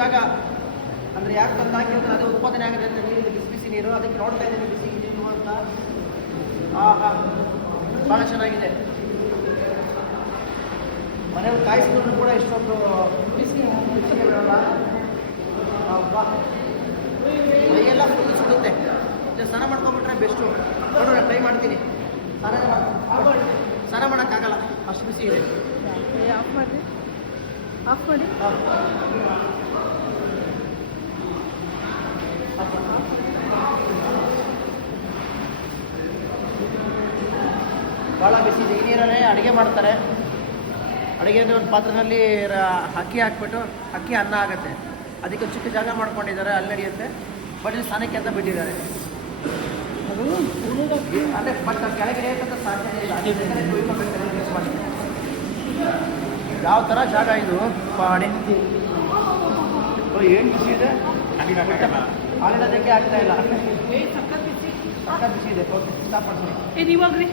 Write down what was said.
ಜಾಗ ಅಂದರೆ ಯಾಕೆ ತಂದು ಹಾಕಿದ್ರೆ ಅದೇ ಉತ್ಪಾದನೆ ಆಗಿದೆ ಅಂತ ನೀರು ಬಿಸಿ ಬಿಸಿ ನೀರು ಅದಕ್ಕೆ ನೋಡ್ತಾ ಇದ್ದೀನಿ ಬಿಸಿ ನೀರು ಅಂತ. ಹಾಂ ಭಾಳ ಚೆನ್ನಾಗಿದೆ. ಮನೇಲಿ ಕಾಯಿಸಿದ್ರು ಕೂಡ ಇಷ್ಟೊಂದು ಬಿಸಿ ಬಿಡಲ್ಲ. ಕೈಯೆಲ್ಲ ಫುಲ್ ಸುಡುತ್ತೆ. ಸ್ನಾನ ಮಾಡ್ಕೊಂಡ್ಬಿಟ್ರೆ ಬೆಸ್ಟು. ನೋಡೋಣ ಟ್ರೈ ಮಾಡ್ತೀನಿ. ಸ್ನಾನ ಮಾಡೋಕ್ಕಾಗಲ್ಲ ಅಷ್ಟು ಬಿಸಿ ಇದೆ. ಆಫ್ ಮಾಡಿ ಆಫ್ ಮಾಡಿ. ಭಾಳ ಬಿಸಿ ಇದೆ. ಈ ನೀರಲ್ಲೇ ಅಡುಗೆ ಮಾಡ್ತಾರೆ. ಅಡುಗೆ ಒಂದು ಪಾತ್ರೆಯಲ್ಲಿ ಅಕ್ಕಿ ಹಾಕ್ಬಿಟ್ಟು ಅಕ್ಕಿ ಅನ್ನ ಆಗುತ್ತೆ. ಅದಕ್ಕೆ ಚಿಕ್ಕ ಜಾಗ ಮಾಡ್ಕೊಂಡಿದ್ದಾರೆ, ಅಲ್ಲಿ ನಡೆಯುತ್ತೆ. ಬಟ್ ಇಲ್ಲಿ ಸ್ನಾನಕ್ಕೆ ಅಂತ ಬಿಟ್ಟಿದ್ದಾರೆ. ಅಂದರೆ ಬಟ್ ಕೆಳಗೆ ಇರಬೇಕಂತ ಸಾಧ್ಯತೆ ಇಲ್ಲ. ಯೂಸ್ ಮಾಡಿ. ಯಾವ ಥರ ಜಾಗ ಇದು ಪಾಡಿ. ಏನು ಬಿಸಿ ಇದೆ, ಹಾಲಿನ ಜಗ್ಗೆ ಆಗ್ತಾ ಇಲ್ಲ. ಸಕ್ಕ ಬಿಸಿ ಇದೆ. ಓಕೆ ಸ್ಟಾಪ್ ಮಾಡ್ತೀನಿ. ಇವಾಗ್ರಿ